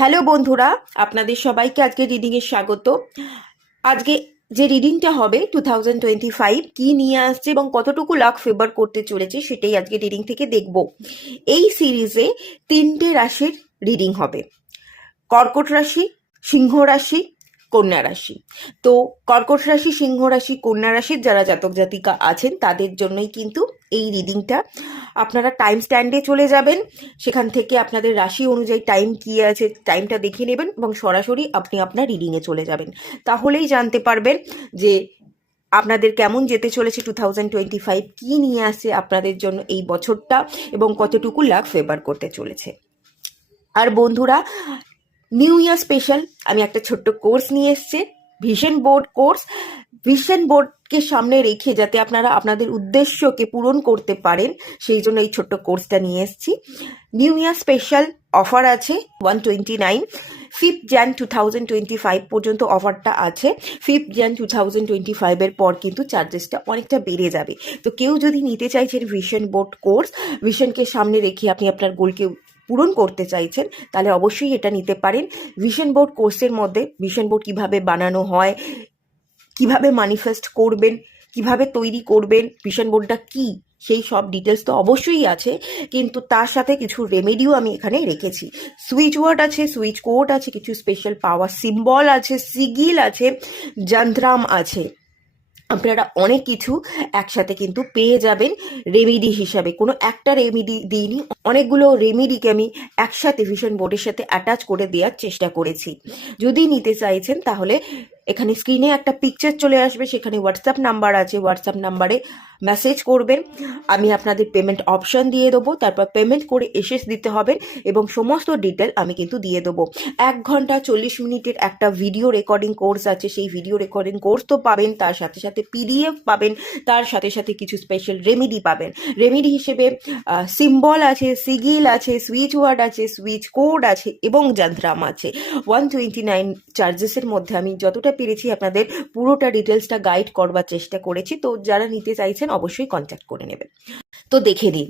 Hello বন্ধুরা, আপনাদের সবাইকে আজকে রিডিংয়ে স্বাগত। আজকে যে রিডিংটা হবে 2025 কি নিয়ে আসছে এবং কতটুকু লাক ফেভার করতে চলেছে সেটাই আজকে রিডিং থেকে দেখব। এই সিরিজে 3টে রাশির রিডিং হবে: কর্কট রাশি, সিংহ রাশি, কন্যা রাশি। তো কর্কট রাশি, সিংহ রাশি, কন্যা রাশির যারা জাতক জাতিকা আছেন তাদের জন্যই কিন্তু এই রিডিংটা। আপনারা টাইম স্ট্যান্ডে চলে যাবেন, সেখান থেকে আপনাদের রাশি অনুযায়ী টাইম কী আছে টাইমটা দেখে নেবেন এবং সরাসরি আপনি আপনার রিডিংয়ে চলে যাবেন। তাহলেই জানতে পারবেন যে আপনাদের কেমন যেতে চলেছে 2025, কী নিয়ে আসছে আপনাদের জন্য এই বছরটা এবং কতটুকু লাক ফেভার করতে চলেছে। আর বন্ধুরা, নিউ ইয়ার স্পেশাল আমি একটা ছোট্ট কোর্স নিয়ে এসেছি, ভিশন বোর্ড কোর্স। ভিশন বোর্ডকে সামনে রেখে যাতে আপনারা আপনাদের উদ্দেশ্যকে পূরণ করতে পারেন সেই জন্য এই ছোট্ট কোর্সটা নিয়ে এসেছি। নিউ ইয়ার স্পেশাল অফার আছে 129, 5th jan 2025 পর্যন্ত অফারটা আছে। 5th jan 2025 পর কিন্তু চার্জেসটা অনেকটা বেড়ে যাবে। তো কেউ যদি নিতে চাইছেন ভিশন বোর্ড কোর্স, ভিশনকে সামনে রেখে আপনি আপনার গোলকে পূরণ করতে চাইছেন, তাহলে অবশ্যই এটা নিতে পারেন। ভিশন বোর্ড কোর্সের মধ্যে ভিশন বোর্ড কীভাবে বানানো হয়, কিভাবে ম্যানিফেস্ট করবেন, কিভাবে তৈরি করবেন, ভিশন বোর্ডটা কী, সেই সব ডিটেলস তো অবশ্যই আছে, কিন্তু তার সাথে কিছু রেমেডিও আমি এখানে রেখেছি। সুইচ ওয়ার্ড আছে, সুইচ কোড আছে, কিছু স্পেশাল পাওয়ার সিম্বল আছে, সিগিল আছে, যন্ত্রাম আছে। আপনারা অনেক কিছু একসাথে কিন্তু পেয়ে যাবেন রেমেডি হিসাবে। কোনো একটা রেমেডি দিইনি, অনেকগুলো রেমেডিকে আমি একসাথে ভিশন বোর্ডের সাথে অ্যাটাচ করে দেওয়ার চেষ্টা করেছি। যদি নিতে চাইছেন তাহলে এখানে স্ক্রিনে একটা পিকচার চলে আসবে, সেখানে হোয়াটসঅ্যাপ নাম্বার আছে, হোয়াটসঅ্যাপ নাম্বারে মেসেজ করবেন, আমি আপনাদের পেমেন্ট অপশান দিয়ে দেবো। তারপর পেমেন্ট করে এসএস দিতে হবে এবং সমস্ত ডিটেল আমি কিন্তু দিয়ে দেবো। 1 ঘন্টা 40 মিনিটের একটা ভিডিও রেকর্ডিং কোর্স আছে, সেই ভিডিও রেকর্ডিং কোর্স তো পাবেন, তার সাথে সাথে পিডিএফ পাবেন, তার সাথে সাথে কিছু স্পেশাল রেমেডি পাবেন। রেমেডি হিসেবে সিম্বল আছে, সিগিল আছে, সুইচ ওয়ার্ড আছে, সুইচ কোড আছে এবং যন্ত্রাম আছে। 129 চার্জেসের মধ্যে আমি যতটা পেরেছি আপনাদের পুরোটা ডিটেলসটা গাইড করবার চেষ্টা করেছি। তো যারা নিতে চাইছেন অবশ্যই কন্ট্যাক্ট করে নেবেন। তো দেখে নিন।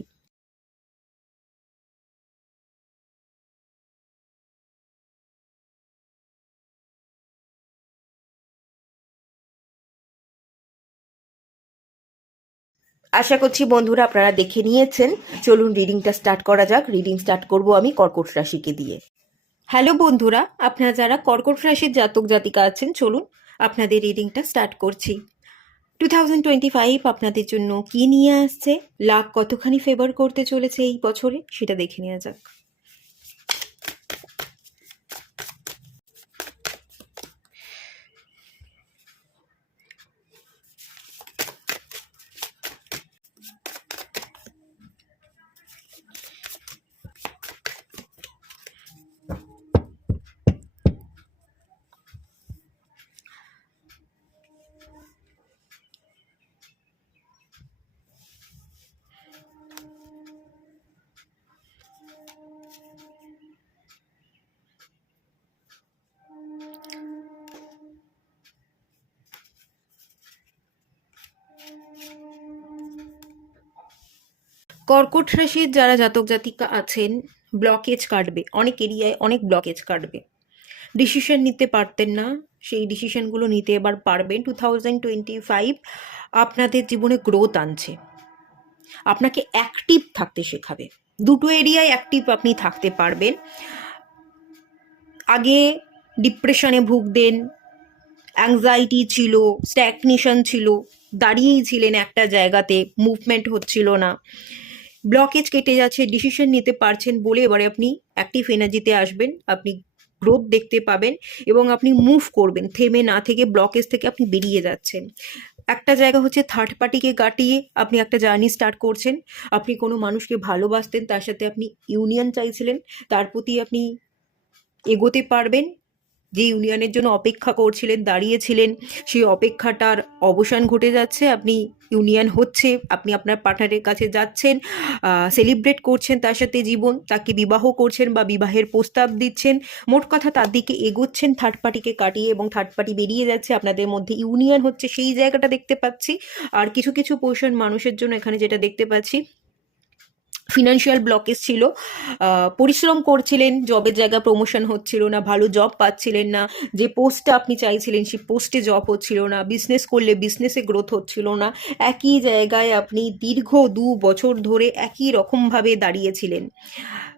আশা করছি বন্ধুরা আপনারা দেখে নিয়েছেন। চলুন রিডিংটা স্টার্ট করা যাক। রিডিং স্টার্ট করব আমি কর্কট রাশিকে দিয়ে। হ্যালো বন্ধুরা, আপনারা যারা কর্কট রাশির জাতক জাতিকা আছেন, চলুন আপনাদের রিডিংটা স্টার্ট করছি। 2025 আপনাদের জন্য কি নিয়ে আসছে, লাক কতখানি ফেভার করতে চলেছে এই বছরে, সেটা দেখে নেওয়া যাক। কর্কট রাশির যারা জাতক জাতিকা আছেন, ব্লকেজ কাটবে, অনেক এরিয়ায় অনেক ব্লকেজ কাটবে। ডিসিশন নিতে পারতেন না, সেই ডিসিশনগুলো নিতে এবার পারবেন। 2025 আপনাদের জীবনে গ্রোথ আনছে, আপনাকে অ্যাক্টিভ থাকতে শেখাবে। দুটো এরিয়ায় অ্যাক্টিভ আপনি থাকতে পারবেন। আগে ডিপ্রেশনে ভুগতেন, অ্যাংজাইটি ছিল, স্ট্যাগনেশন ছিল, দাঁড়িয়েই ছিলেন একটা জায়গাতে, মুভমেন্ট হচ্ছিল না। ব্লকেজ কেটে যাচ্ছে, ডিসিশন নিতে পারছেন বলে এবারে আপনি অ্যাক্টিভ এনার্জিতে আসবেন, আপনি গ্রোথ দেখতে পাবেন এবং আপনি মুভ করবেন, থেমে না থেকে ব্লকেজ থেকে আপনি বেরিয়ে যাচ্ছেন। একটা জায়গা হচ্ছে থার্ড পার্টিকে কাটিয়ে আপনি একটা জার্নি স্টার্ট করছেন। আপনি কোনো মানুষকে ভালোবাসতেন, তার সাথে আপনি ইউনিয়ন চাইছিলেন, তার প্রতি আপনি এগোতে পারবেন। যে ইউনিয়নের জন্য অপেক্ষা করছিলেন, দাঁড়িয়েছিলেন, সেই অপেক্ষাটার অবসান ঘটে যাচ্ছে। আপনি ইউনিয়ন হচ্ছে, আপনি আপনার পার্টনারের কাছে যাচ্ছেন, সেলিব্রেট করছেন তার সাথে জীবন, তাকে বিবাহ করছেন বা বিবাহের প্রস্তাব দিচ্ছেন। মোট কথা তার দিকে এগোচ্ছেন থার্ড পার্টিকে কাটিয়ে এবং থার্ড পার্টি বেরিয়ে যাচ্ছে, আপনাদের মধ্যে ইউনিয়ন হচ্ছে, সেই জায়গাটা দেখতে পাচ্ছি। আর কিছু কিছু পোর্শন মানুষের জন্য এখানে যেটা দেখতে পাচ্ছি, ফিনান্সিয়াল ব্লকেজ ছিল, পরিশ্রম করছিলেন, জবের জায়গায় প্রমোশন হচ্ছিল না, ভালো জব পাচ্ছিলেন না, যে পোস্টটা আপনি চাইছিলেন সেই পোস্টে জব হচ্ছিল না, বিজনেস করলে বিজনেসে গ্রোথ হচ্ছিল না, একই জায়গায় আপনি দীর্ঘ 2 বছর ধরে একই রকমভাবে দাঁড়িয়েছিলেন।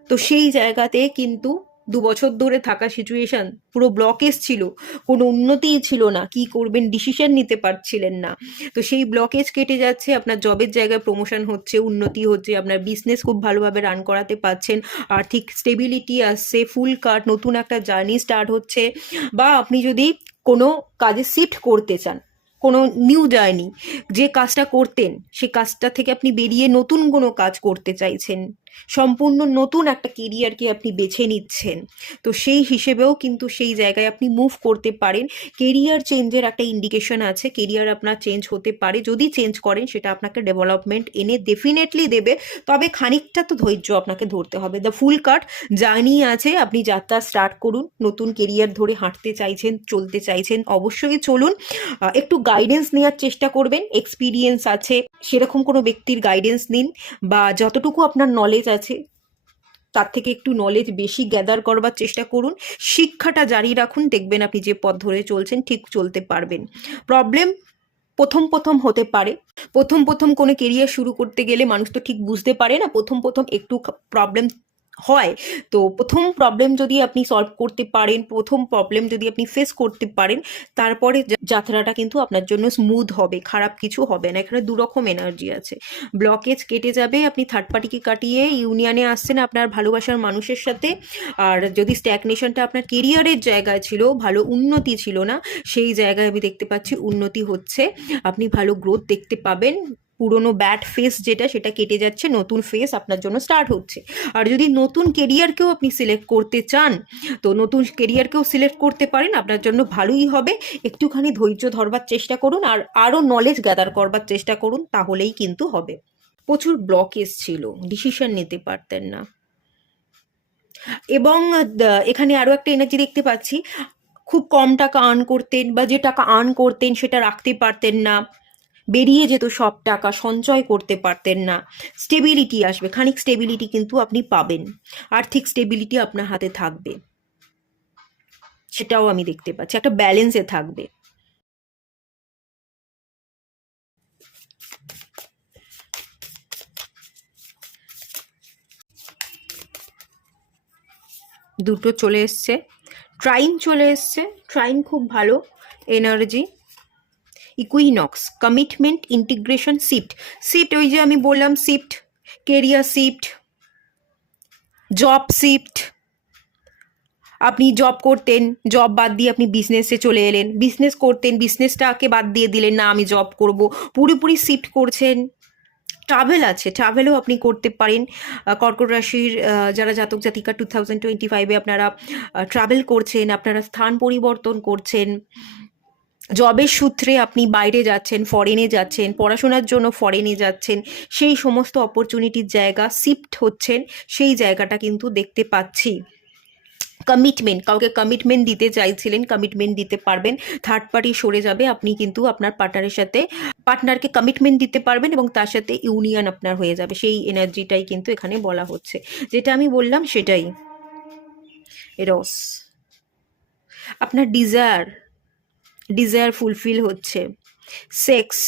তো সেই জায়গাতে কিন্তু 2 বছর ধরে থাকা সিচুয়েশন পুরো ব্লকেজ ছিল, কোনো উন্নতিই ছিল না, কি করবেন ডিসিশন নিতে পারছিলেন না। তো সেই ব্লকেজ কেটে যাচ্ছে, আপনার জবের জায়গায় প্রমোশন হচ্ছে, উন্নতি হচ্ছে, আপনার বিজনেস খুব ভালোভাবে রান করাতে পারছেন, আর্থিক স্টেবিলিটি আসছে, ফুল কার্ড, নতুন একটা জার্নি স্টার্ট হচ্ছে। বা আপনি যদি কোনো কাজে শিফট করতে চান, কোনো নিউ জার্নি, যে কাজটা করতেন সেই কাজটা থেকে আপনি বেরিয়ে নতুন কোনো কাজ করতে চাইছেন, সম্পূর্ণ নতুন একটা কেরিয়ারকে আপনি বেছে নিচ্ছেন, তো সেই হিসেবেও কিন্তু সেই জায়গায় আপনি মুভ করতে পারেন। কেরিয়ার চেঞ্জের একটা ইন্ডিকেশন আছে, কেরিয়ার আপনার চেঞ্জ হতে পারে, যদি চেঞ্জ করেন সেটা আপনাকে ডেভেলপমেন্ট এনে ডেফিনেটলি দেবে, তবে খানিকটা তো ধৈর্য আপনাকে ধরতে হবে। দ্য ফুল কাট জার্নি আছে, আপনি যাত্রা স্টার্ট করুন, নতুন কেরিয়ার ধরে হাঁটতে চাইছেন, চলতে চাইছেন, অবশ্যই চলুন। একটু গাইডেন্স নেওয়ার চেষ্টা করবেন, এক্সপিরিয়েন্স আছে সেরকম কোনো ব্যক্তির গাইডেন্স নিন, বা যতটুকু আপনার নলেজ আছে তার থেকে একটু নলেজ বেশি গ্যাদার করবার চেষ্টা করুন, শিক্ষাটা জারি রাখুন, দেখবেন আপনি যে পথ ধরে চলছেন ঠিক চলতে পারবেন। প্রবলেম প্রথম প্রথম হতে পারে, প্রথম প্রথম কোনো কেরিয়ার শুরু করতে গেলে মানুষ তো ঠিক বুঝতে পারে না, প্রথম প্রথম একটু প্রবলেম হয়। তো প্রথম প্রবলেম যদি আপনি সলভ করতে পারেন, প্রথম প্রবলেম যদি আপনি ফেস করতে পারেন, তারপরে যাত্রাটা কিন্তু আপনার জন্য স্মুথ হবে, খারাপ কিছু হবে না। এখানে দুরকম এনার্জি আছে, ব্লকেজ কেটে যাবে, আপনি থার্ড পার্টিকে কাটিয়ে ইউনিয়নে আসছেন আপনার ভালোবাসার মানুষের সাথে। আর যদি স্ট্যাগনেশনটা আপনার কেরিয়ারের জায়গায় ছিল, ভালো উন্নতি ছিল না, সেই জায়গায় আমি দেখতে পাচ্ছি উন্নতি হচ্ছে, আপনি ভালো গ্রোথ দেখতে পাবেন, পুরনো ব্যাড ফেস যেটা সেটা কেটে যাচ্ছে, নতুন ফেস আপনার জন্য স্টার্ট হচ্ছে। আর যদি নতুন কেরিয়ারকেও আপনি সিলেক্ট করতে চান, তো নতুন কেরিয়ারকেও সিলেক্ট করতে পারেন, আপনার জন্য ভালোই হবে। একটুখানি ধৈর্য ধরবার চেষ্টা করুন, আর আরও নলেজ গ্যাদার করবার চেষ্টা করুন, তাহলেই কিন্তু হবে। প্রচুর ব্লকেজ ছিল, ডিসিশন নিতে পারতেন না, এবং এখানে আরও একটা এনার্জি দেখতে পাচ্ছি, খুব কম টাকা আর্ন করতেন, বা যে টাকা আর্ন করতেন সেটা রাখতে পারতেন না, বেরিয়ে যেত সব টাকা, সঞ্চয় করতে পারতেন না। স্টেবিলিটি আসবে, খানিক স্টেবিলিটি কিন্তু আপনি পাবেন, আর্থিক স্টেবিলিটি আপনার হাতে থাকবে, সেটাও আমি দেখতে পাচ্ছি, একটা ব্যালেন্সে থাকবে। দুটো চলে এসছে, ট্রাইন চলে এসছে, ট্রাইন খুব ভালো energy. Equinox, commitment, integration, shift. Shift ওই যে আমি বললাম, shift, career shift, job shift. আপনি জব করতেন, জব বাদ দিয়ে আপনি বিজনেসে চলে এলেন, বিজনেস করতেন, বিজনেসটাকে বাদ দিয়ে দিলেন, না আমি জব করব, পুরোপুরি শিফট করছেন। ট্রাভেল আছে, ট্রাভেলও আপনি করতে পারেন। কর্কট রাশির যারা জাতক জাতিকা 2025-এ আপনারা ট্রাভেল করছেন, আপনারা স্থান পরিবর্তন করছেন, জবের সূত্রে আপনি বাইরে যাচ্ছেন, ফরেনে যাচ্ছেন, পড়াশোনার জন্য ফরেনে যাচ্ছেন, সেই সমস্ত অপরচুনিটির জায়গা শিফট হচ্ছেন, সেই জায়গাটা কিন্তু দেখতে পাচ্ছি। কমিটমেন্ট, কাউকে কমিটমেন্ট দিতে চাইছিলেন, কমিটমেন্ট দিতে পারবেন, থার্ড পার্টি সরে যাবে, আপনি কিন্তু আপনার পার্টনারের সাথে, পার্টনারকে কমিটমেন্ট দিতে পারবেন, এবং তার সাথে ইউনিয়ন আপনার হয়ে যাবে, সেই এনার্জিটাই কিন্তু এখানে বলা হচ্ছে, যেটা আমি বললাম সেটাই। এরস, আপনার ডিজায়ার ফুলফিল হচ্ছে। সেক্স,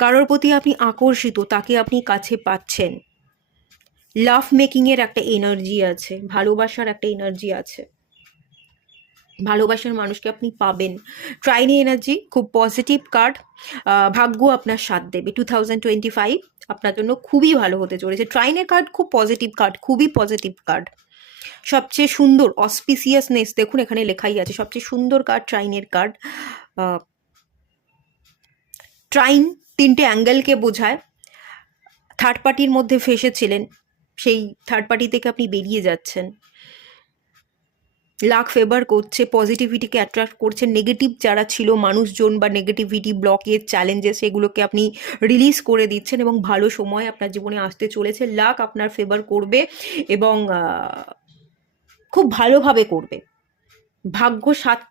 কারোর প্রতি আপনি আকর্ষিত, তাকে আপনি কাছে পাচ্ছেন। লাভ মেকিংয়ের একটা এনার্জি আছে, ভালোবাসার একটা এনার্জি আছে, ভালোবাসার মানুষকে আপনি পাবেন। ট্রাইনি এনার্জি খুব পজিটিভ কার্ড, ভাগ্য আপনার সাথ দেবে। 2025 আপনার জন্য খুবই ভালো হতে চলেছে। ট্রাইনের কার্ড খুব পজিটিভ কার্ড, খুবই পজিটিভ কার্ড, সবচেয়ে সুন্দর অসপিসিয়াসনেস, দেখুন এখানে লেখাই আছে, সবচেয়ে সুন্দর কার্ড ট্রাইনের কার্ড। ট্রাইন 3টে অ্যাঙ্গেলকে বোঝায়, থার্ড পার্টির মধ্যে ফেসেছিলেন, সেই থার্ড পার্টি থেকে আপনি বেরিয়ে যাচ্ছেন, লাক ফেভার করছে, পজিটিভিটিকে অ্যাট্রাক্ট করছে, নেগেটিভ যারা ছিল মানুষজন বা নেগেটিভিটি, ব্লকেজ, চ্যালেঞ্জেস, সেগুলোকে আপনি রিলিজ করে দিচ্ছেন, এবং ভালো সময় আপনার জীবনে আসতে চলেছে, লাক আপনার ফেভার করবে, এবং খুব ভালোভাবে করবে। ভাগ্য সাথ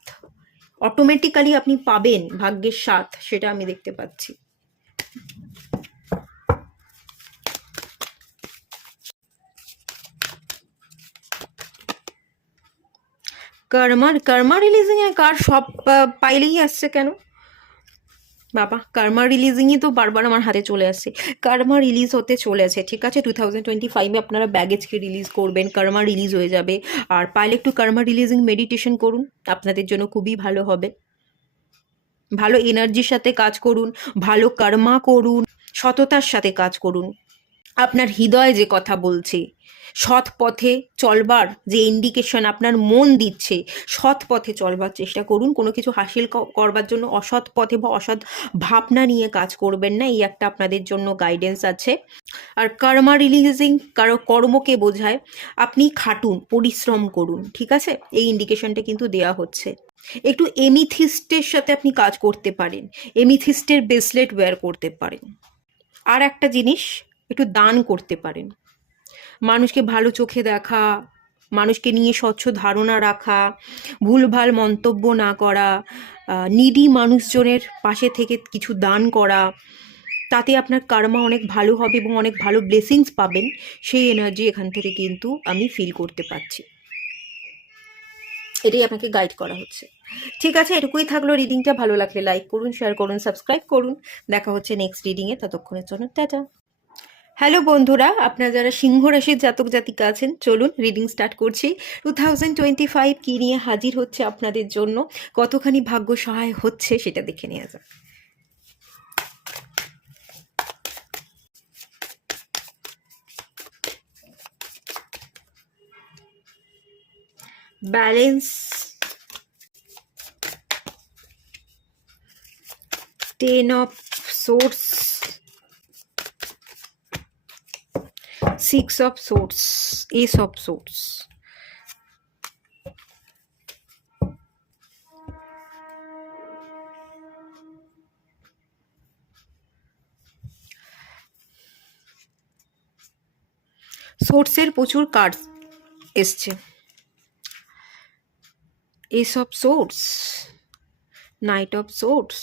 অটোমেটিক্যালি আপনি পাবেন, ভাগ্যের সাথ, সেটা আমি দেখতে পাচ্ছি। কর্মা রিলিজিং এ কার সব পাইলেই আসছে কেন বাবা? কর্মা রিলিজিংই তো বারবার আমার হাতে চলে আসছে। কর্মা রিলিজ হতে চলেছে, ঠিক আছে? 2025-এ আপনারা ব্যাগেজকে রিলিজ করবেন, কর্মা রিলিজ হয়ে যাবে। আর পাইলে একটু কর্মা রিলিজিং মেডিটেশন করুন, আপনাদের জন্য খুবই ভালো হবে। ভালো এনার্জির সাথে কাজ করুন, ভালো কর্মা করুন, সততার সাথে কাজ করুন। আপনার হৃদয় যে কথা বলছে, সৎ পথে চলবার যে ইন্ডিকেশন আপনার মন দিচ্ছে, সৎ পথে চলবার চেষ্টা করুন। কোনো কিছু হাসিল করবার জন্য অসৎ পথে বা অসৎ ভাবনা নিয়ে কাজ করবেন না, এই একটা আপনাদের জন্য গাইডেন্স আছে। আর কর্মা রিলিজিং কারো কর্মকে বোঝায় আপনি খাটুন, পরিশ্রম করুন, ঠিক আছে? এই ইন্ডিকেশনটা কিন্তু দেয়া হচ্ছে। একটু এমিথিস্টের সাথে আপনি কাজ করতে পারেন, এমিথিস্টের ব্রেসলেট ওয়্যার করতে পারেন। আর একটা জিনিস, একটু দান করতে পারেন। মানুষকে ভালো চোখে দেখা, মানুষকে নিয়ে স্বচ্ছ ধারণা রাখা, ভুলভাল মন্তব্য না করা, নিডি মানুষজনের পাশে থেকে কিছু দান করা, তাতে আপনার কর্মা অনেক ভালো হবে এবং অনেক ভালো ব্লেসিংস পাবেন। সেই এনার্জি এখান থেকে কিন্তু আমি ফিল করতে পারছি। এটাই আপনাকে গাইড করা হচ্ছে, ঠিক আছে? এটুকুই থাকলো রিডিংটা। ভালো লাগলে লাইক করুন, শেয়ার করুন, সাবস্ক্রাইব করুন। দেখা হচ্ছে নেক্সট রিডিংয়ে, ততক্ষণের জন্য টাটা। হ্যালো বন্ধুরা, আপনারা যারা সিংহ রাশির জাতক জাতিকা আছেন, চলুন রিডিং স্টার্ট করছি। 2025 কী নিয়ে হাজির হচ্ছে আপনাদের জন্য, কতখানি ভাগ্য সহায় হচ্ছে সেটা দেখে নেওয়া যাক। Balance, 10 of swords, 6 of swords, ace of swords. সোর্সের প্রচুর কার্ড এসছে। Ace of swords, knight of swords,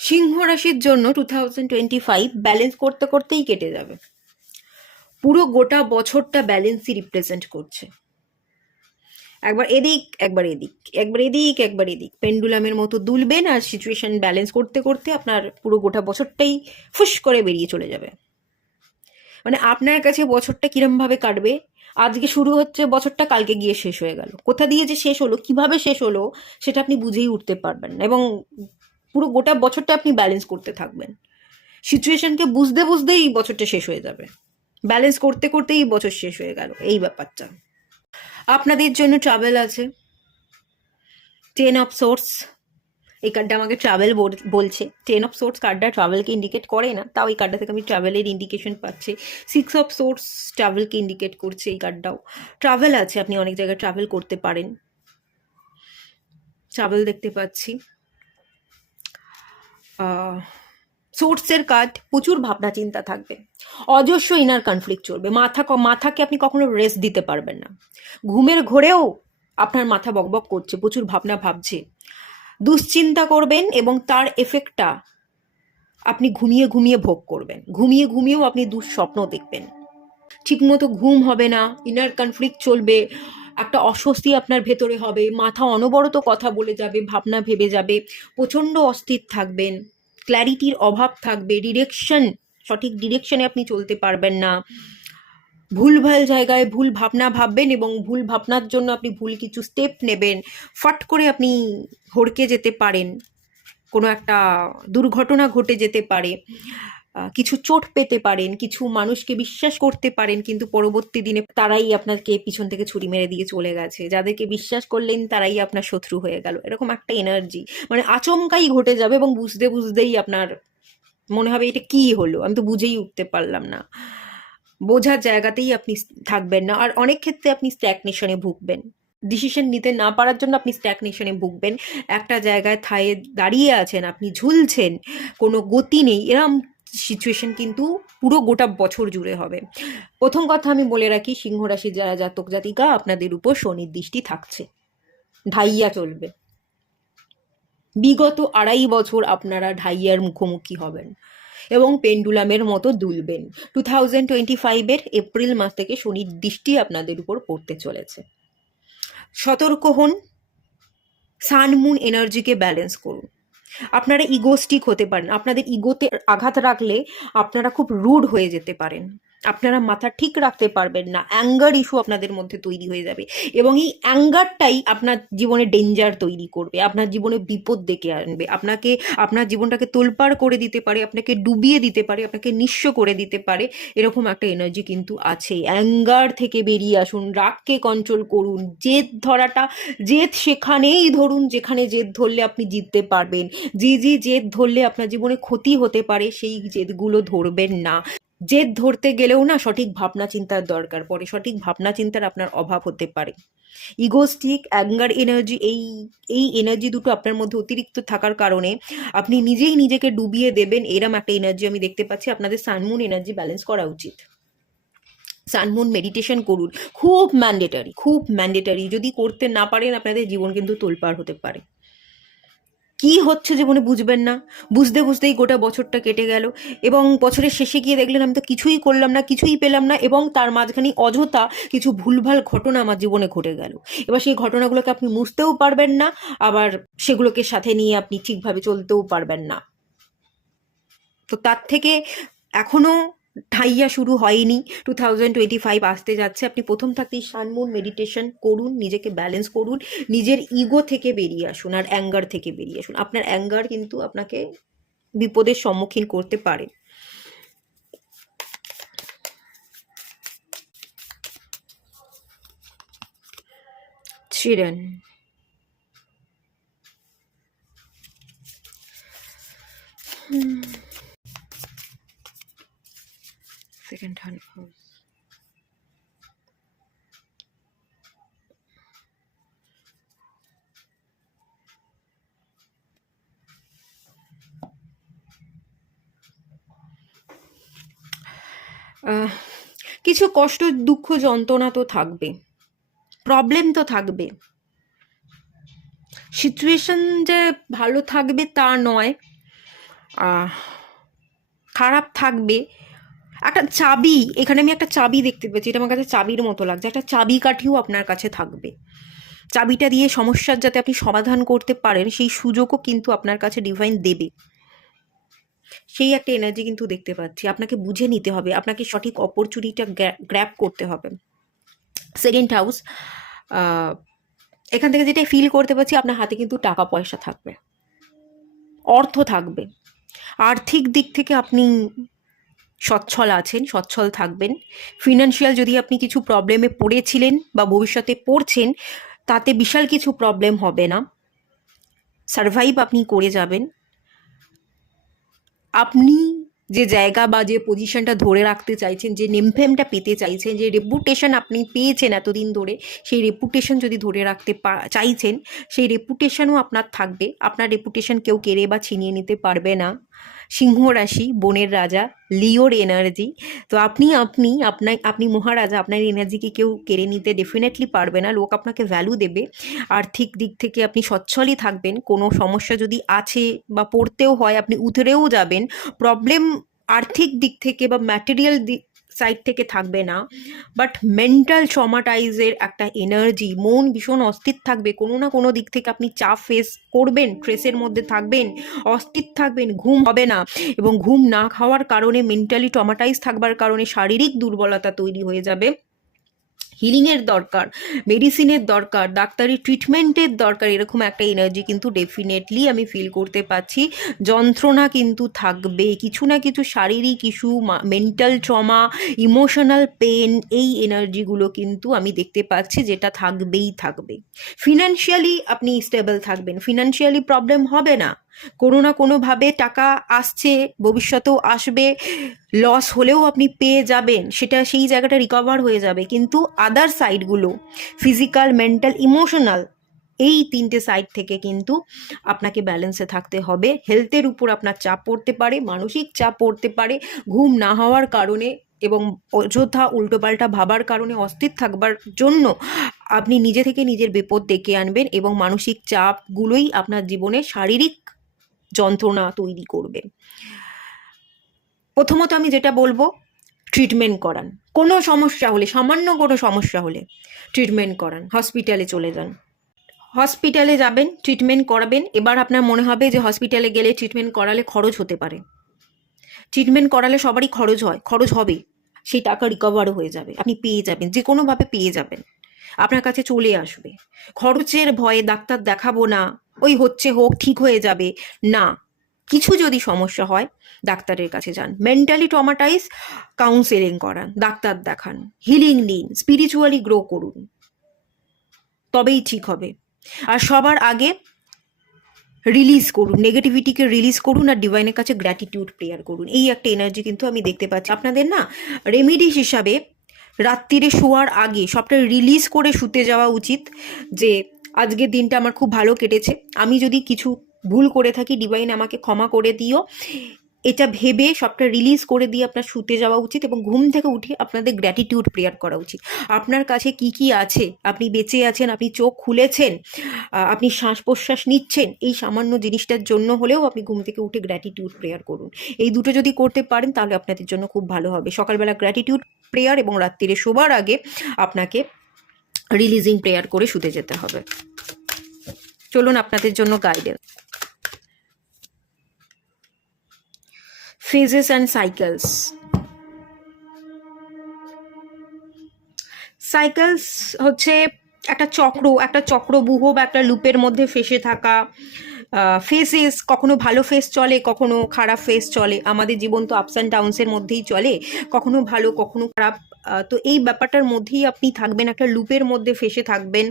সিংহ রাশির জন্য 2025 ব্যালেন্স করতে করতেই কেটে যাবে। পুরো গোটা বছরটা ব্যালেন্সই রিপ্রেজেন্ট করছে। একবার এদিক একবার এদিক, একবার এদিক একবার এদিক, পেন্ডুলামের মতো দুলবেন আর সিচুয়েশন ব্যালেন্স করতে করতে আপনার পুরো গোটা বছরটাই ফুস করে বেরিয়ে চলে যাবে। মানে আপনার কাছে বছরটা কিরমভাবে কাটবে, আজকে শুরু হচ্ছে বছরটা, কালকে গিয়ে শেষ হয়ে গেল। কোথা দিয়ে যে শেষ হলো, কিভাবে শেষ হলো, সেটা আপনি বুঝেই উঠতে পারবেন না। এবং পুরো গোটা বছরটা আপনি ব্যালেন্স করতে থাকবেন। সিচুয়েশনকে বুঝতে বুঝতেই বছরটা শেষ হয়ে যাবে, ব্যালেন্স করতে করতেই বছর শেষ হয়ে গেল, এই ব্যাপারটা। আপনাদের জন্য ট্রাভেল আছে, 10 অফ সোর্স। এই কার্ডটা আমাকে ট্রাভেল বলছে। 10 অফ সোর্স কার্ডটা ট্রাভেলকে ইন্ডিকেট করে না, তাও এই কার্ডটা থেকে আমি ট্রাভেলের ইন্ডিকেশন পাচ্ছি। 6 অফ সোর্স ট্রাভেলকে ইন্ডিকেট করছে, এই কার্ডটাও ট্রাভেল আছে, আপনি অনেক জায়গায় ট্রাভেল করতে পারেন, ট্রাভেল দেখতে পাচ্ছি। সোর্সের কার্ড, প্রচুর ভাবনা চিন্তা থাকবে, অজস্র ইনার কনফ্লিক্ট চলবে, মাথাকে আপনি কখনো রেস্ট দিতে পারবেন না। ঘুমের ঘোরেও আপনার মাথা বকবক করছে, প্রচুর ভাবনা ভাবছে, দুশ্চিন্তা করবেন এবং তার এফেক্টটা আপনি ঘুমিয়ে ঘুমিয়ে ভোগ করবেন। ঘুমিয়ে ঘুমিয়েও আপনি দুঃস্বপ্ন দেখবেন, ঠিকমতো ঘুম হবে না, ইনার কনফ্লিক্ট চলবে, একটা অস্বস্তি আপনার ভেতরে হবে, মাথা অনবরত কথা বলে যাবে, ভাবনা ভেবে যাবে, প্রচণ্ড অস্থির থাকবেন, ক্ল্যারিটির অভাব থাকবে, সঠিক ডিরেকশনে আপনি চলতে পারবেন না, ভুলভাল জায়গায় ভুল ভাবনা ভাববেন এবং ভুল ভাবনার জন্য আপনি ভুল কিছু স্টেপ নেবেন, ফট করে আপনি হড়কে যেতে পারেন, কোনো একটা দুর্ঘটনা ঘটে যেতে পারে, কিছু চোট পেতে পারেন, কিছু মানুষকে বিশ্বাস করতে পারেন কিন্তু পরবর্তী দিনে তারাই আপনাকে পিছন থেকে ছুরি মেরে দিয়ে চলে গেছে, যাদেরকে বিশ্বাস করলেন তারাই আপনার শত্রু হয়ে গেল, এরকম একটা এনার্জি। মানে আচমকাই ঘটে যাবে এবং বুঝতে বুঝতেই আপনার মনে হবে এটা কি হলো, আমি তো বুঝেই উঠতে পারলাম না, বোঝার জায়গাতেই আপনি থাকবেন না। আর অনেক ক্ষেত্রে আপনি স্ট্যাগনেশনে ভুগবেন, ডিসিশন নিতে না পারার জন্য আপনি স্ট্যাগনেশনে ভুগবেন, একটা জায়গায় থায়ে দাঁড়িয়ে আছেন, আপনি ঝুলছেন, কোনো গতি নেই, এরম সিচুয়েশন কিন্তু পুরো গোটা বছর জুড়ে হবে। প্রথম কথা আমি বলে রাখি, সিংহ রাশির যারা জাতক জাতিকা, আপনাদের উপর শনির দৃষ্টি থাকছে, ঢাইয়া চলবে। বিগত 2.5 বছর আপনারা ঢাইয়ার মুখোমুখি হবেন। এবং পেন্ডুলামের মতো দুলবেন। 2025-এর এপ্রিল মাস থেকে শনির দৃষ্টি আপনাদের উপর পড়তে চলেছে। সতর্ক হন, সান মুন এনার্জিকে ব্যালেন্স করুন। আপনারা ইগোস্টিক হতে পারেন, আপনাদের ইগোতে আঘাত রাখলে আপনারা খুব রুড হয়ে যেতে পারেন, আপনারা মাথা ঠিক রাখতে পারবেন না, অ্যাঙ্গার ইস্যু আপনাদের মধ্যে তৈরি হয়ে যাবে এবং এই অ্যাঙ্গারটাই আপনার জীবনে ডেঞ্জার তৈরি করবে, আপনার জীবনে বিপদ ডেকে আনবে, আপনাকে আপনার জীবনটাকে তোলপাড় করে দিতে পারে, আপনাকে ডুবিয়ে দিতে পারে, আপনাকে নিঃস্ব করে দিতে পারে। এরকম একটা এনার্জি কিন্তু আছে। অ্যাঙ্গার থেকে বেরিয়ে আসুন, রাগকে কন্ট্রোল করুন, জেদ ধরাটা, জেদ সেখানেই ধরুন যেখানে জেদ ধরলে আপনি জিততে পারবেন। যে জেদ ধরলে আপনার জীবনে ক্ষতি হতে পারে সেই জেদগুলো ধরবেন না। জেদ ধরতে গেলেও না সঠিক ভাবনা চিন্তার দরকার পড়ে, সঠিক ভাবনা চিন্তার আপনার অভাব হতে পারে। ইগোস্টিক, অ্যাঙ্গার এনার্জি, এই এনার্জি দুটো আপনার মধ্যে অতিরিক্ত থাকার কারণে আপনি নিজেই নিজেকে ডুবিয়ে দেবেন, এরম একটা এনার্জি আমি দেখতে পাচ্ছি। আপনাদের সানমুন এনার্জি ব্যালেন্স করা উচিত। সানমুন মেডিটেশন করুন, খুব ম্যান্ডেটারি, খুব ম্যান্ডেটারি। যদি করতে না পারেন আপনাদের জীবন কিন্তু তোলপাড় হতে পারে। কি হচ্ছে জীবনে বুঝবেন না, বুঝতে বুঝতেই গোটা বছরটা কেটে গেল এবং বছরের শেষে গিয়ে দেখলেন আমি তো কিছুই করলাম না, কিছুই পেলাম না এবং তার মাঝখানে অযথা কিছু ভুলভাল ঘটনা আমার জীবনে ঘটে গেল। এবার সেই ঘটনাগুলোকে আপনি মুছতেও পারবেন না, আবার সেগুলোকে সাথে নিয়ে আপনি ঠিকভাবে চলতেও পারবেন না। তো তার থেকে এখনো ঠাইয়া শুরু হয়নি, 2025 আসতে যাচ্ছে। আপনি প্রথম থাকতেই সানমুন মেডিটেশন করুন, নিজেকে ব্যালেন্স করুন, নিজের ইগো থেকে বেরিয়ে আসুন আর অ্যাঙ্গার থেকে বেরিয়ে আসুন। আপনার অ্যাঙ্গার কিন্তু আপনাকে বিপদের সম্মুখীন করতে পারে। চিরেন সেকেন্ড হ্যান্ড হাউস, কিছু কষ্ট, দুঃখ, যন্ত্রণা তো থাকবে, প্রবলেম তো থাকবে। সিচুয়েশন যে ভালো থাকবে তা নয়, খারাপ থাকবে। একটা চাবি, এখানে আমি একটা চাবি দেখতে পেয়েছি, এটা আমার কাছে চাবির মতো লাগছে, একটা চাবি কাঠিও আপনার কাছে থাকবে। চাবিটা দিয়ে সমস্যার যাতে আপনি সমাধান করতে পারেন সেই সুযোগও কিন্তু আপনার কাছে ডিভাইন দেবে। সেই একটা এনার্জি কিন্তু দেখতে পাচ্ছি। আপনাকে বুঝে নিতে হবে, আপনাকে সঠিক অপরচুনিটিটা গ্র্যাব করতে হবে। সেকেন্ড হাউস, এখান থেকে যেটা ফিল করতে পারছি, আপনার হাতে কিন্তু টাকা পয়সা থাকবে, অর্থ থাকবে, আর্থিক দিক থেকে আপনি সচ্ছল আছেন, সচ্ছল থাকবেন। ফিনান্সিয়াল যদি আপনি কিছু প্রবলেমে পড়েছিলেন বা ভবিষ্যতে পড়ছেন, তাতে বিশাল কিছু প্রবলেম হবে না, সারভাইভ আপনি করে যাবেন। আপনি যে জায়গা বা যে পজিশনটা ধরে রাখতে চাইছেন, যে নেমফেমটা পেতে চাইছেন, যে রেপুটেশন আপনি পেয়েছেন এতদিন ধরে, সেই রেপুটেশন যদি ধরে রাখতে চাইছেন, সেই রেপুটেশনও আপনার থাকবে। আপনার রেপুটেশন কেউ কেড়ে বা ছিনিয়ে নিতে পারবে না। সিংহ রাশি, বনের রাজা, লিওর এনার্জি। তো আপনি মহারাজা, আপনার এনার্জিকে কেউ কেড়ে নিতে ডেফিনেটলি পারবে না, লোক আপনাকে ভ্যালু দেবে। আর্থিক দিক থেকে আপনি সচ্ছলই থাকবেন, কোনো সমস্যা যদি আছে বা পড়তেও হয় আপনি উতরেও যাবেন। প্রবলেম আর্থিক দিক থেকে বা ম্যাটেরিয়াল সাইড থেকে থাকবে না, বাট মেন্টাল ট্রমাটাইজের একটা এনার্জি, মন ভীষণ অস্থির থাকবে, কোনো না কোনো দিক থেকে আপনি চাপ ফেস করবেন, স্ট্রেসের মধ্যে থাকবেন, অস্থির থাকবেন, ঘুম হবে না এবং ঘুম না খাওয়ার কারণে, মেন্টালি ট্রমাটাইজ থাকবার কারণে শারীরিক দুর্বলতা তৈরি হয়ে যাবে। হিলিংয়ের দরকার, মেডিসিনের দরকার, ডাক্তারি ট্রিটমেন্টের দরকার, এরকম একটা এনার্জি কিন্তু ডেফিনেটলি আমি ফিল করতে পাচ্ছি। যন্ত্রণা কিন্তু থাকবে, কিছু না কিছু শারীরিক issue, mental trauma, emotional pain, এই এনার্জিগুলো কিন্তু আমি দেখতে পাচ্ছি, যেটা থাকবেই থাকবে। ফিনান্সিয়ালি আপনি স্টেবল থাকবেন, ফিনান্সিয়ালি প্রবলেম হবে না, কোনো না কোনোভাবে টাকা আসছে, ভবিষ্যতেও আসবে, লস হলেও আপনি পেয়ে যাবেন, সেটা সেই জায়গাটা রিকভার হয়ে যাবে। কিন্তু আদার সাইডগুলো, ফিজিক্যাল, মেন্টাল, ইমোশনাল, এই তিনটে সাইড থেকে কিন্তু আপনাকে ব্যালেন্সে থাকতে হবে। হেলথের উপর আপনার চাপ পড়তে পারে, মানসিক চাপ পড়তে পারে, ঘুম না হওয়ার কারণে এবং অযথা উল্টোপাল্টা ভাবার কারণে, অস্থির থাকবার জন্য আপনি নিজে থেকে নিজের বিপদ ডেকে আনবেন এবং মানসিক চাপগুলোই আপনার জীবনে শারীরিক যন্ত্রণা তৈরি করবে। প্রথমত আমি যেটা বলবো, ট্রিটমেন্ট করান। কোনো সমস্যা হলে, সামান্য কোনো সমস্যা হলে ট্রিটমেন্ট করান, হসপিটালে চলে যান। হসপিটালে যাবেন, ট্রিটমেন্ট করাবেন। এবার আপনার মনে হবে যে হসপিটালে গেলে ট্রিটমেন্ট করালে খরচ হতে পারে। ট্রিটমেন্ট করালে সবারই খরচ হয়, খরচ হবে। সেই টাকা রিকভারও হয়ে যাবে, আপনি পেয়ে যাবেন, যে কোনোভাবে পেয়ে যাবেন, আপনার কাছে চলে আসবে। খরচের ভয়ে ডাক্তার দেখাবো না, ওই হচ্ছে হোক, ঠিক হয়ে যাবে না। কিছু যদি সমস্যা হয় ডাক্তারের কাছে যান, মেন্টালি ট্রমাটাইজ, কাউন্সেলিং করান, ডাক্তার দেখান, হিলিং নিন, স্পিরিচুয়ালি গ্রো করুন, তবেই ঠিক হবে। আর সবার আগে রিলিজ করুন, নেগেটিভিটিকে রিলিজ করুন, আর ডিভাইনের কাছে গ্র্যাটিটিউড প্রেয়ার করুন। এই একটা এনার্জি কিন্তু আমি দেখতে পাচ্ছি আপনাদের না। রেমেডিস হিসাবে রাত্রিরে শোয়ার আগে সবটা রিলিজ করে শুতে যাওয়া উচিত, যে আজকের দিনটা আমার খুব ভালো কেটেছে, আমি যদি কিছু ভুল করে থাকি ডিভাইন আমাকে ক্ষমা করে দিও, এটা ভেবে সবটা রিলিজ করে দিয়ে আপনার শুতে যাওয়া উচিত। এবং ঘুম থেকে উঠে আপনাদের গ্র্যাটিটিউড প্রেয়ার করা উচিত। আপনার কাছে কি কি আছে, আপনি বেঁচে আছেন, আপনি চোখ খুলেছেন, আপনি শ্বাস প্রশ্বাস নিচ্ছেন, এই সামান্য জিনিসটার জন্য হলেও আপনি ঘুম থেকে উঠে গ্র্যাটিটিউড প্রেয়ার করুন। এই দুটো যদি করতে পারেন তাহলে আপনাদের জন্য খুব ভালো হবে। সকালবেলা গ্র্যাটিটিউড প্রেয়ার এবং রাত্রিরে শোবার আগে আপনাকে রিলিজিং প্রেয়ার করে শুতে যেতে হবে। চলুন আপনাদের জন্য guidance. Phases and cycles. Cycles হচ্ছে একটা চক্রবুহ বা একটা লুপের মধ্যে ফেসে থাকা। ফেসেস, কখনো ভালো ফেস চলে, কখনো খারাপ ফেস চলে। আমাদের জীবন তো আপস অ্যান্ড ডাউনসের মধ্যেই চলে, কখনো ভালো কখনো খারাপ। তো এই ব্যাপারটার মধ্যেই আপনি থাকবেন, একটা লুপের মধ্যে ফেসে থাকবেন।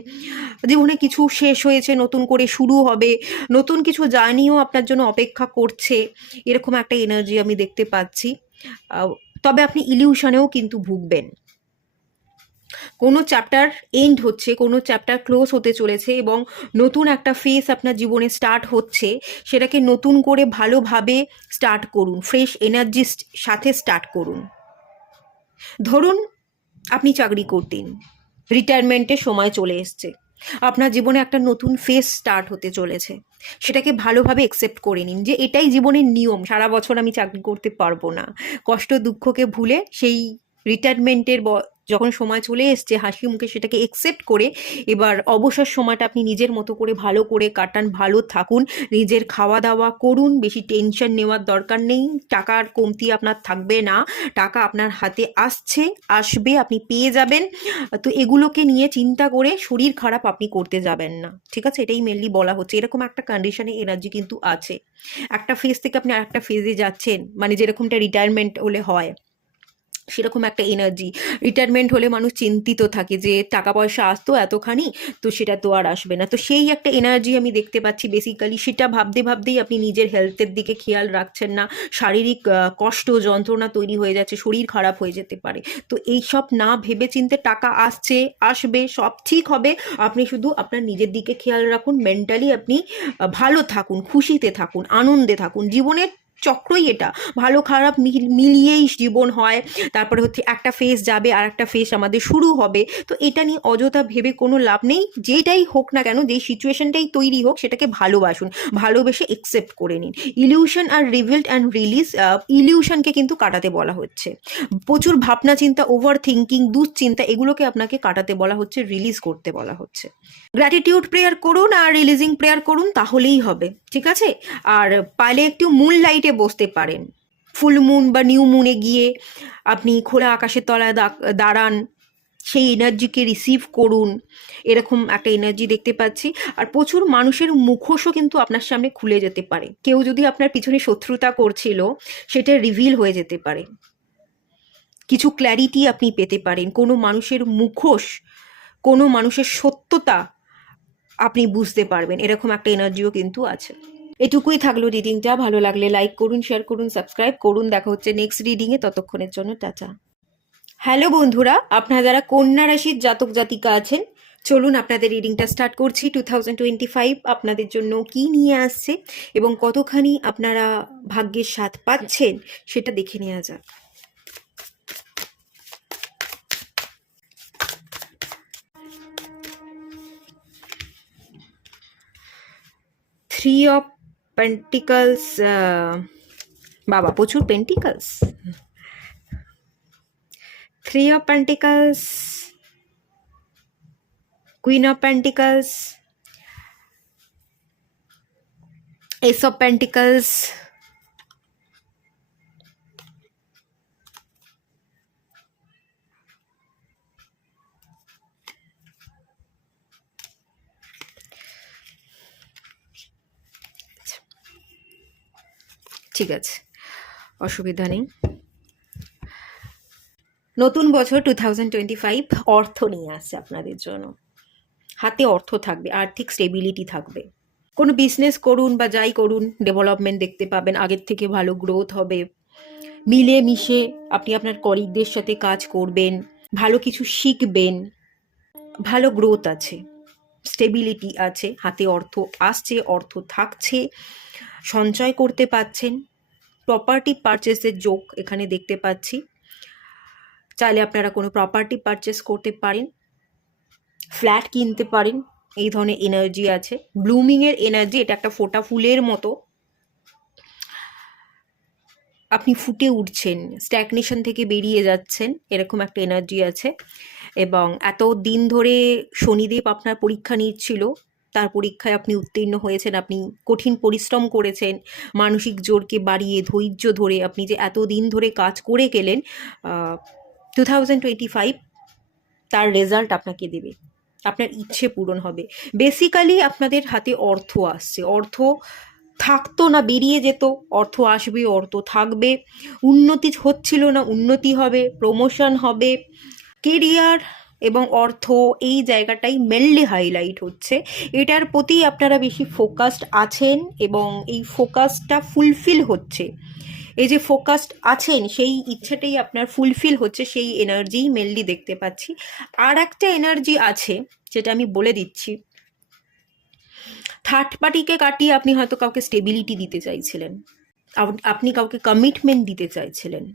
জীবনে কিছু শেষ হয়েছে, নতুন করে শুরু হবে, নতুন কিছু জার্নিও আপনার জন্য অপেক্ষা করছে, এরকম একটা এনার্জি আমি দেখতে পাচ্ছি। তবে আপনি ইলিউশনেও কিন্তু ভুগবেন। কোনো চ্যাপ্টার এন্ড হচ্ছে, কোনো চ্যাপ্টার ক্লোজ হতে চলেছে এবং নতুন একটা ফেজ আপনার জীবনে স্টার্ট হচ্ছে। সেটাকে নতুন করে ভালোভাবে স্টার্ট করুন, ফ্রেশ এনার্জির সাথে স্টার্ট করুন। ধরুন আপনি চাকরি করতেন, রিটায়ারমেন্টের সময় চলে এসছে, আপনার জীবনে একটা নতুন ফেজ স্টার্ট হতে চলেছে। সেটাকে ভালোভাবে একসেপ্ট করে নিন যে এটাই জীবনের নিয়ম, সারা বছর আমি চাকরি করতে পারবো না। কষ্ট দুঃখকে ভুলে সেই রিটায়ারমেন্টের যখন সময় চলে এসছে, হাসি মুখে সেটাকে একসেপ্ট করে এবার অবসর সময়টা আপনি নিজের মতো করে ভালো করে কাটান, ভালো থাকুন, নিজের খাওয়া দাওয়া করুন, বেশি টেনশন নেওয়ার দরকার নেই। টাকার কমতি আপনার থাকবে না, টাকা আপনার হাতে আসছে, আসবে, আপনি পেয়ে যাবেন। তো এগুলোকে নিয়ে চিন্তা করে শরীর খারাপ আপনি করতে যাবেন না, ঠিক আছে? এটাই মেনলি বলা হচ্ছে। এরকম একটা কন্ডিশনে এনার্জি কিন্তু আছে। একটা ফেজ থেকে আপনি আরেকটা ফেজে যাচ্ছেন, মানে যেরকমটা রিটায়ারমেন্ট হলে হয় সেরকম একটা এনার্জি। রিটায়ারমেন্ট হলে মানুষ চিন্তিত থাকে যে টাকা পয়সা আসতো এতখানি, তো সেটা তো আর আসবে না। তো সেই একটা এনার্জি আমি দেখতে পাচ্ছি বেসিক্যালি। সেটা ভাবতে ভাবতেই আপনি নিজের হেলথের দিকে খেয়াল রাখছেন না, শারীরিক কষ্ট যন্ত্রণা তৈরি হয়ে যাচ্ছে, শরীর খারাপ হয়ে যেতে পারে। তো এইসব না ভেবে চিন্তে, টাকা আসছে, আসবে, সব ঠিক হবে, আপনি শুধু আপনার নিজের দিকে খেয়াল রাখুন। মেন্টালি আপনি ভালো থাকুন, খুশিতে থাকুন, আনন্দে থাকুন। জীবনের চক্রই এটা, ভালো খারাপ মিলিয়েই জীবন হয়। তারপরে হচ্ছে একটা ফেজ যাবে আর একটা ফেজ আমাদের শুরু হবে। তো এটা নিয়ে অযথা ভেবে কোনো লাভ নেই। যেটাই হোক না কেন, যেই সিচুয়েশনটাই তৈরি হোক, সেটাকে ভালোবাসুন, ভালোবেসে একসেপ্ট করে নিন। Illusion are revealed and release. ইলিউশনকে কিন্তু কাটাতে বলা হচ্ছে, প্রচুর ভাবনা চিন্তা, ওভার থিঙ্কিং, দুশ্চিন্তা, এগুলোকে আপনাকে কাটাতে বলা হচ্ছে, রিলিজ করতে বলা হচ্ছে। গ্র্যাটিটিউড প্রেয়ার করুন আর রিলিজিং প্রেয়ার করুন, তাহলেই হবে, ঠিক আছে? আর পারলে একটু মুন লাইটে বসতে পারেন, ফুল মুন বা নিউ মুনে গিয়ে আপনি খোলা আকাশের তলায় দাঁড়ান, সেই এনার্জিকে রিসিভ করুন। এরকম একটা এনার্জি দেখতে পাচ্ছি। আর প্রচুর মানুষের মুখোশও কিন্তু আপনার সামনে খুলে যেতে পারে। কেউ যদি আপনার পিছনে শত্রুতা করছিল, সেটা রিভিল হয়ে যেতে পারে। কিছু ক্ল্যারিটি আপনি পেতে পারেন, কোনো মানুষের মুখোশ, কোনো মানুষের সত্যতা আপনি বুঝতে পারবেন। এরকম একটা এনার্জিও কিন্তু আছে। এটুকুই থাকলো রিডিংটা। ভালো লাগলে লাইক করুন, শেয়ার করুন, সাবস্ক্রাইব করুন। দেখা হচ্ছে নেক্সট রিডিংয়ে, ততক্ষণের জন্য টাটা। হ্যালো বন্ধুরা, আপনারা যারা কন্যা রাশির জাতক জাতিকা আছেন, চলুন আপনাদের রিডিংটা স্টার্ট করছি। 2025 আপনাদের জন্য কি নিয়ে আসছে এবং কতখানি আপনারা ভাগ্যের স্বাদ পাচ্ছেন সেটা দেখে নেওয়া যাক। Three of Pentacles, বাবা, প্রচুর pentacles. 3 of Pentacles, Queen of Pentacles, Ace of Pentacles, ঠিক আছে, অসুবিধা নেই। নতুন বছর 2025 অর্থ নিয়ে আসছে আপনাদের জন্য। হাতে অর্থ থাকবে, আর্থিক স্টেবিলিটি থাকবে। কোনো বিজনেস করুন বা যাই করুন, ডেভেলপমেন্ট দেখতে পাবেন, আগের থেকে ভালো গ্রোথ হবে। মিলে মিশে আপনি আপনার কলিগদের সাথে কাজ করবেন, ভালো কিছু শিখবেন, ভালো গ্রোথ আছে, স্টেবিলিটি আছে, হাতে অর্থ আসছে, অর্থ থাকছে, সঞ্চয় করতে পাচ্ছেন। প্রপার্টি পারচেসের যোগ এখানে দেখতে পাচ্ছি। চাইলে আপনারা কোনো প্রপার্টি পারচেস করতে পারেন, ফ্ল্যাট কিনতে পারেন, এই ধরনের এনার্জি আছে। ব্লুমিংয়ের এনার্জি, এটা একটা ফোটা ফুলের মতো, আপনি ফুটে উঠছেন, স্ট্যাগনেশন থেকে বেরিয়ে যাচ্ছেন, এরকম একটা এনার্জি আছে। এবং এত দিন ধরে শনিদেব আপনার পরীক্ষা নিচ্ছিল, তার পরীক্ষায় আপনি উত্তীর্ণ হয়েছেন। আপনি কঠিন পরিশ্রম করেছেন, মানসিক জোরকে বাড়িয়ে ধৈর্য ধরে আপনি যে এত দিন ধরে কাজ করে গেলেন, 2025 তার রেজাল্ট আপনাকে দেবে, আপনার ইচ্ছে পূরণ হবে। বেসিক্যালি আপনাদের হাতে অর্থ আসছে, অর্থ থাকতো না বেরিয়ে যেত, অর্থ আসবে, অর্থ থাকবে। উন্নতি হচ্ছিল না, উন্নতি হবে, প্রমোশন হবে। কেরিয়ার এবং অর্থ, এই জায়গাটাই মেনলি হাইলাইট হচ্ছে। এটার প্রতি আপনারা বেশি ফোকাসড আছেন এবং এই ফোকাসটা ফুলফিল হচ্ছে। এই যে ফোকাসড আছেন, সেই ইচ্ছেটাই আপনার ফুলফিল হচ্ছে, সেই এনার্জিই মেনলি দেখতে পাচ্ছি। আর একটা এনার্জি আছে, যেটা আমি বলে দিচ্ছি। থার্ড পার্টিকে কাটিয়ে আপনি হয়তো কাউকে স্টেবিলিটি দিতে চাইছিলেন, আপনি কাউকে কমিটমেন্ট দিতে চাইছিলেন,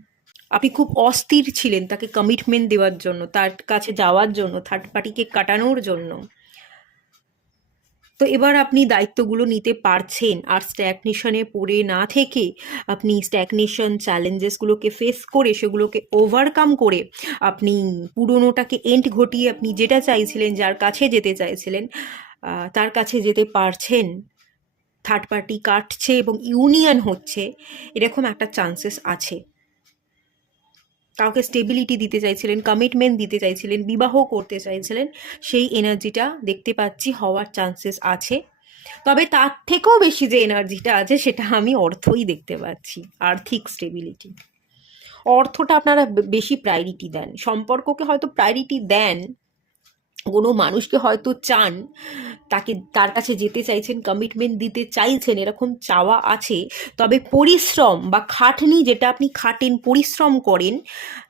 আপনি খুব অস্থির ছিলেন তাকে কমিটমেন্ট দেওয়ার জন্য, তার কাছে যাওয়ার জন্য, থার্ড পার্টিকে কাটানোর জন্য। তো এবার আপনি দায়িত্বগুলো নিতে পারছেন, আর স্ট্যাগনেশনে পড়ে না থেকে আপনি স্ট্যাগনেশন চ্যালেঞ্জেসগুলোকে ফেস করে, সেগুলোকে ওভারকাম করে আপনি পুরনোটাকে এন্ড ঘটিয়ে আপনি যেটা চাইছিলেন, যার কাছে যেতে চাইছিলেন, তার কাছে যেতে পারছেন। থার্ড পার্টি কাটছে এবং ইউনিয়ন হচ্ছে, এরকম একটা চান্সেস আছে। কাউকে স্টেবিলিটি দিতে চাইছিলেন, কমিটমেন্ট দিতে চাইছিলেন, বিবাহ করতে চাইছিলেন, সেই এনার্জিটা দেখতে পাচ্ছি হওয়ার চান্সেস আছে। তবে তার থেকেও বেশি যে এনার্জিটা আছে, সেটা আমি অর্থই দেখতে পাচ্ছি, আর্থিক স্টেবিলিটি। অর্থটা আপনারা বেশি প্রায়োরিটি দেন, সম্পর্ককে হয়তো প্রায়োরিটি দেন, কোনো মানুষকে হয়তো চান, তাকে তার কাছে যেতে চাইছেন, কমিটমেন্ট দিতে চাইছেন, এরকম চাওয়া আছে। তবে পরিশ্রম বা খাটনি, যেটা আপনি খাটেন, পরিশ্রম করেন,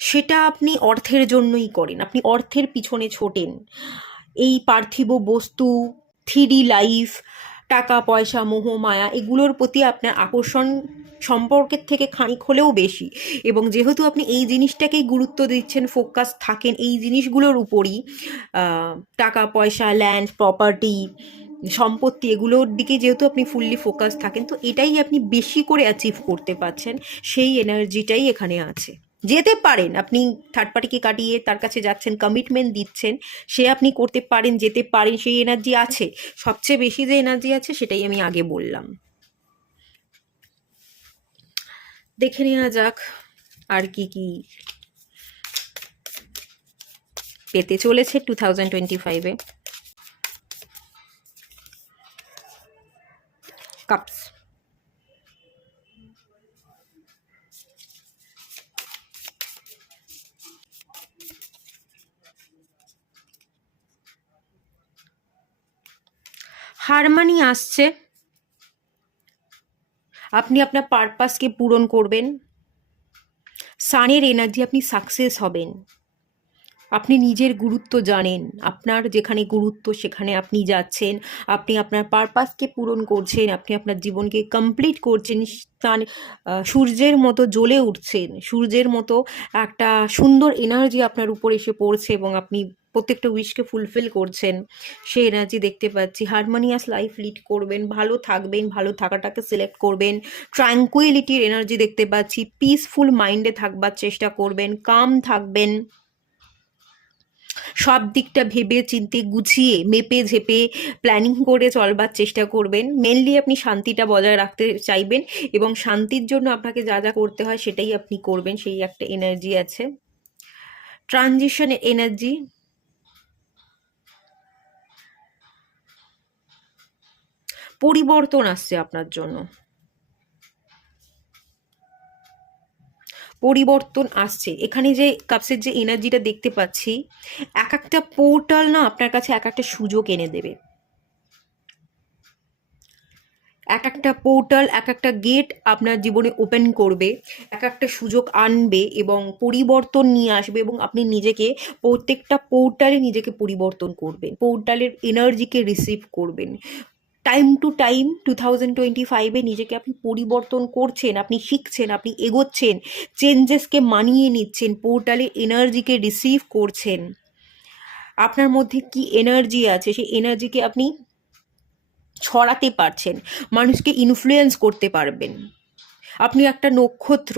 সেটা আপনি অর্থের জন্যই করেন, আপনি অর্থের পিছনে ছোটেন। এই পার্থিব বস্তু, 3D লাইফ, টাকা পয়সা, মোহ মায়া, এগুলোর প্রতি আপনার আকর্ষণ সম্পর্কের থেকে খানিক হলেও বেশি। এবং যেহেতু আপনি এই জিনিসটাকেই গুরুত্ব দিচ্ছেন, ফোকাস থাকেন এই জিনিসগুলোর উপরই, টাকা পয়সা, ল্যান্ড, প্রপার্টি, সম্পত্তি, এগুলোর দিকে যেহেতু আপনি ফুললি ফোকাস থাকেন, তো এটাই আপনি বেশি করে অ্যাচিভ করতে পারছেন, সেই এনার্জিটাই এখানে আছে। যেতে পারেন, আপনি থার্ড পার্টিকে কাটিয়ে তার কাছে যাচ্ছেন, কমিটমেন্ট দিচ্ছেন, সে আপনি করতে পারেন, যেতে পারেন, সেই এনার্জি আছে। সবচেয়ে বেশি যে এনার্জি আছে, সেটাই আমি আগে বললাম। দেখে নেওয়া যাক আর কি কি পেতে চলেছে 2025-এ। কাপস, হারমানি আসছে, আপনি আপনার পারপাসকে পূরণ করবেন। সানের এনার্জি, আপনি সাকসেস হবেন, আপনি নিজের গুরুত্ব জানেন, আপনার যেখানে গুরুত্ব সেখানে আপনি যাচ্ছেন, আপনি আপনার পারপাসকে পূরণ করছেন, আপনি আপনার জীবনকে কমপ্লিট করছেন, তার সূর্যের মতো জ্বলে উঠছেন, সূর্যের মতো একটা সুন্দর এনার্জি আপনার উপর এসে পড়ছে এবং আপনি প্রত্যেকটা উইশকে ফুলফিল করছেন, সেই এনার্জি দেখতে পাচ্ছি। হারমোনিয়াস লাইফ লিড করবেন, ভালো থাকবেন, ভালো থাকাটাকে সিলেক্ট করবেন। ট্রাঙ্কুইলিটির এনার্জি দেখতে পাচ্ছি, পিসফুল মাইন্ডে থাকবার চেষ্টা করবেন, কাম থাকবেন, সব দিকটা ভেবে চিন্তে গুছিয়ে মেপে ঝেপে প্ল্যানিং করে চলবার চেষ্টা করবেন। মেনলি আপনি শান্তিটা বজায় রাখতে চাইবেন এবং শান্তির জন্য আপনাকে যা যা করতে হয় সেটাই আপনি করবেন, সেই একটা এনার্জি আছে। ট্রানজিশন এনার্জি, পরিবর্তন আসছে আপনার জন্য, পরিবর্তন আসছে। এখানে যে কাপসের যে এনার্জিটা দেখতে পাচ্ছি, এক একটা পোর্টাল না আপনার কাছে এক একটা সুযোগ এনে দেবে, এক একটা পোর্টাল, এক একটা গেট আপনার জীবনে ওপেন করবে, এক একটা সুযোগ আনবে এবং পরিবর্তন নিয়ে আসবে, এবং আপনি নিজেকে প্রত্যেকটা পোর্টালে নিজেকে পরিবর্তন করবেন, পোর্টালের এনার্জিকে রিসিভ করবেন। টাইম টু টাইম 2025-এ নিজেকে আপনি পরিবর্তন করছেন, আপনি শিখছেন, আপনি এগোচ্ছেন, চেঞ্জেসকে মানিয়ে নিচ্ছেন, পোর্টালে এনার্জিকে রিসিভ করছেন। আপনার মধ্যে কি এনার্জি আছে সেই এনার্জিকে আপনি ছড়াতে পারছেন, মানুষকে ইনফ্লুয়েন্স করতে পারবেন। আপনি একটা নক্ষত্র,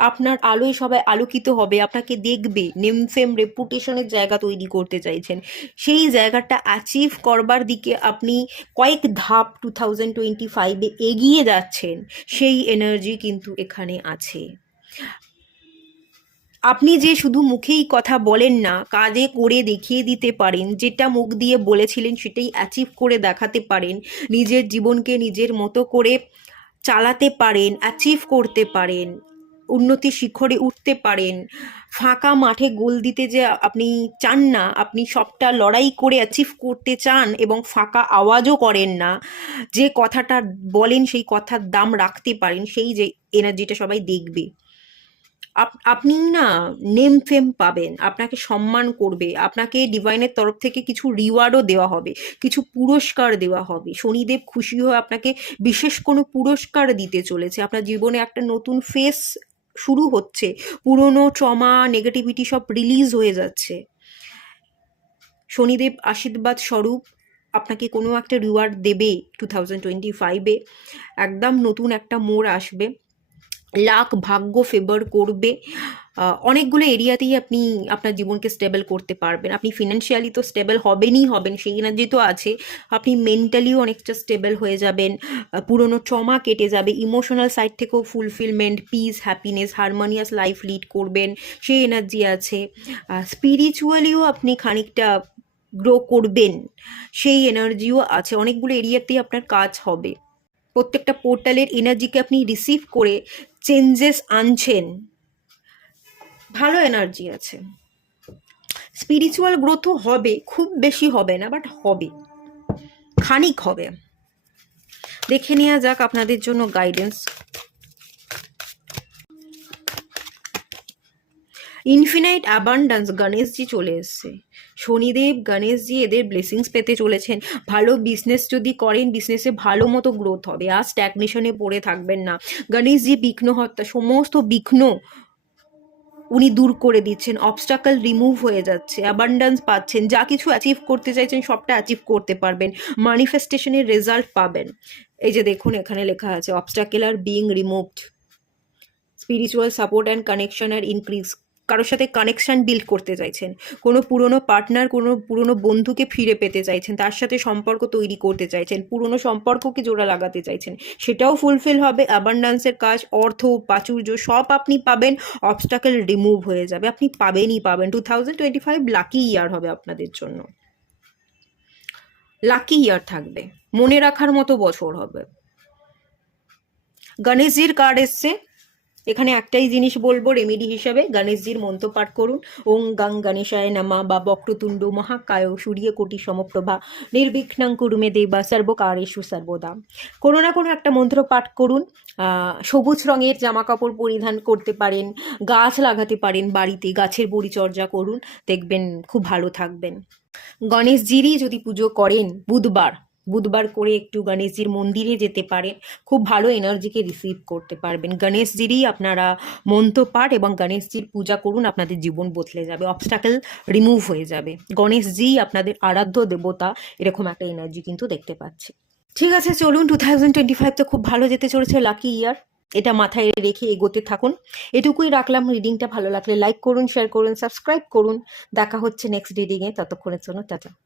আপনার আলোয় সবাই আলোকিত হবে, আপনাকে দেখবে, নেম ফেম রেপুটেশনের জায়গা তৈরি করতে চাইছেন, সেই জায়গাটা অ্যাচিভ করবার দিকে আপনি কয়েক ধাপ 2025-এ এগিয়ে যাচ্ছেন, সেই এনার্জি কিন্তু এখানে আছে। আপনি যে শুধু মুখেই কথা বলেন না, কাজে করে দেখিয়ে দিতে পারেন, যেটা মুখ দিয়ে বলেছিলেন সেটাই অ্যাচিভ করে দেখাতে পারেন, নিজের জীবনকে নিজের মতো করে চালাতে পারেন, অ্যাচিভ করতে পারেন, উন্নতির শিখরে উঠতে পারেন। ফাঁকা মাঠে গোল দিতে যে আপনি চান না, আপনি সবটা লড়াই করে অ্যাচিভ করতে চান এবং ফাঁকা আওয়াজও করেন না, যে কথাটা বলেন সেই কথার দাম রাখতে পারেন, সেই যে এনার্জিটা সবাই দেখবে। আপনি না নেম ফেম পাবেন, আপনাকে সম্মান করবে, আপনাকে ডিভাইনের তরফ থেকে কিছু রিওয়ার্ডও দেওয়া হবে, কিছু পুরস্কার দেওয়া হবে। শনিদেব খুশি হয়ে আপনাকে বিশেষ কোনো পুরস্কার দিতে চলেছে, আপনার জীবনে একটা নতুন ফেস শুরু হচ্ছে, পুরনো ট্রমা নেগেটিভিটি সব রিলিজ হয়ে যাচ্ছে। শনিদেব আশীর্বাদ স্বরূপ আপনাকে কোনো একটা রিওয়ার্ড দেবে 2025-এ, একদম নতুন একটা মোড় আসবে, লাক ভাগ্য ফেভার করবে। অনেকগুলো এরিয়াতেই আপনি আপনার জীবনকে স্টেবল করতে পারবেন। আপনি ফিনান্সিয়ালি তো স্টেবল হবেন, সেই এনার্জি তো আছে। আপনি মেন্টালিও অনেকটা স্টেবল হয়ে যাবেন, পুরনো ট্রমা কেটে যাবে, ইমোশনাল সাইড থেকেও fulfilment, piece, happiness, harmonious life lead করবেন, সেই এনার্জি আছে। স্পিরিচুয়ালিও আপনি খানিকটা গ্রো করবেন, সেই এনার্জিও আছে। অনেকগুলো এরিয়াতেই আপনার কাজ হবে, প্রত্যেকটা পোর্টালের এনার্জিকে আপনি রিসিভ করে চেঞ্জেস আনছেন, ভালো এনার্জি আছে। স্পিরিচুয়াল গ্রোথও হবে, খুব বেশি হবে না, বাট হবে, খানিক হবে। দেখে নেওয়া যাক আপনাদের জন্য গাইডেন্স। ইনফিনাইট অ্যাবান্ডান্স, গণেশজি চলে এসছে। শনিদেব গণেশজি এদের ব্লেসিংস পেতে চলেছেন। ভালো বিজনেস যদি করেন, বিজনেসে ভালো মতো গ্রোথ হবে, আর স্ট্যাগনেশনে পড়ে থাকবেন না। গণেশজি বিঘ্নহর্তা, সমস্ত বিঘ্ন উনি দূর করে দিচ্ছেন, অবস্টাকল রিমুভ হয়ে যাচ্ছে, অ্যাবান্ডান্স পাচ্ছেন, যা কিছু অ্যাচিভ করতে চাইছেন সবটা অ্যাচিভ করতে পারবেন, ম্যানিফেস্টেশনের রেজাল্ট পাবেন। এই যে দেখুন এখানে লেখা আছে, obstacle are being removed, spiritual support and connection are increase. কারোর সাথে কানেকশন বিল্ড করতে চাইছেন, কোনো পুরনো পার্টনার, কোনো পুরনো বন্ধুকে ফিরে পেতে চাইছেন, তার সাথে সম্পর্ক তৈরি করতে চাইছেন, পুরনো সম্পর্ককে জোড়া লাগাতে চাইছেন, সেটাও ফুলফিল হবে। অ্যাবান্ডান্সের কাজ, অর্থ প্রাচুর্য সব আপনি পাবেন, অবস্টাকেল রিমুভ হয়ে যাবে, আপনি পাবেন। 2025 লাকি ইয়ার হবে আপনাদের জন্য, লাকি ইয়ার থাকবে, মনে রাখার মতো বছর হবে। গণেশজির কার্ড এসছে, এখানে একটাই জিনিস বলবো রেমেডি হিসাবে, গণেশজির মন্ত্র পাঠ করুন, ওং গাং গণেশায় নমঃ বা বক্রতুণ্ড মহাকায় সূর্যকোটি সমপ্রভা নির্বিঘ্নং কুরু মে দেবা সর্বকারেষু সর্বদা। কোনো না কোনো একটা মন্ত্র পাঠ করুন। সবুজ রঙের জামা কাপড় পরিধান করতে পারেন, গাছ লাগাতে পারেন বাড়িতে, গাছের পরিচর্যা করুন, দেখবেন খুব ভালো থাকবেন। গণেশজিরই যদি পুজো করেন বুধবার, বুধবার করে একটু গণেশজির মন্দিরে যেতে পারেন, খুব ভালো এনার্জিকে রিসিভ করতে পারবেন। গণেশজিরই আপনারা মন্ত্র পাঠ এবং গণেশজির পূজা করুন, আপনাদের জীবন বদলে যাবে, অবস্টাকেল রিমুভ হয়ে যাবে। গণেশজি আপনাদের আরাধ্য দেবতা, এরকম একটা এনার্জি কিন্তু দেখতে পাচ্ছি। ঠিক আছে, চলুন 2025 তো খুব ভালো যেতে চলেছে, লাকি ইয়ার, এটা মাথায় রেখে এগোতে থাকুন। এটুকুই রাখলাম। রিডিংটা ভালো লাগলে লাইক করুন, শেয়ার করুন, সাবস্ক্রাইব করুন। দেখা হচ্ছে নেক্সট রিডিংয়ে, ততক্ষণের জন্য টাটা।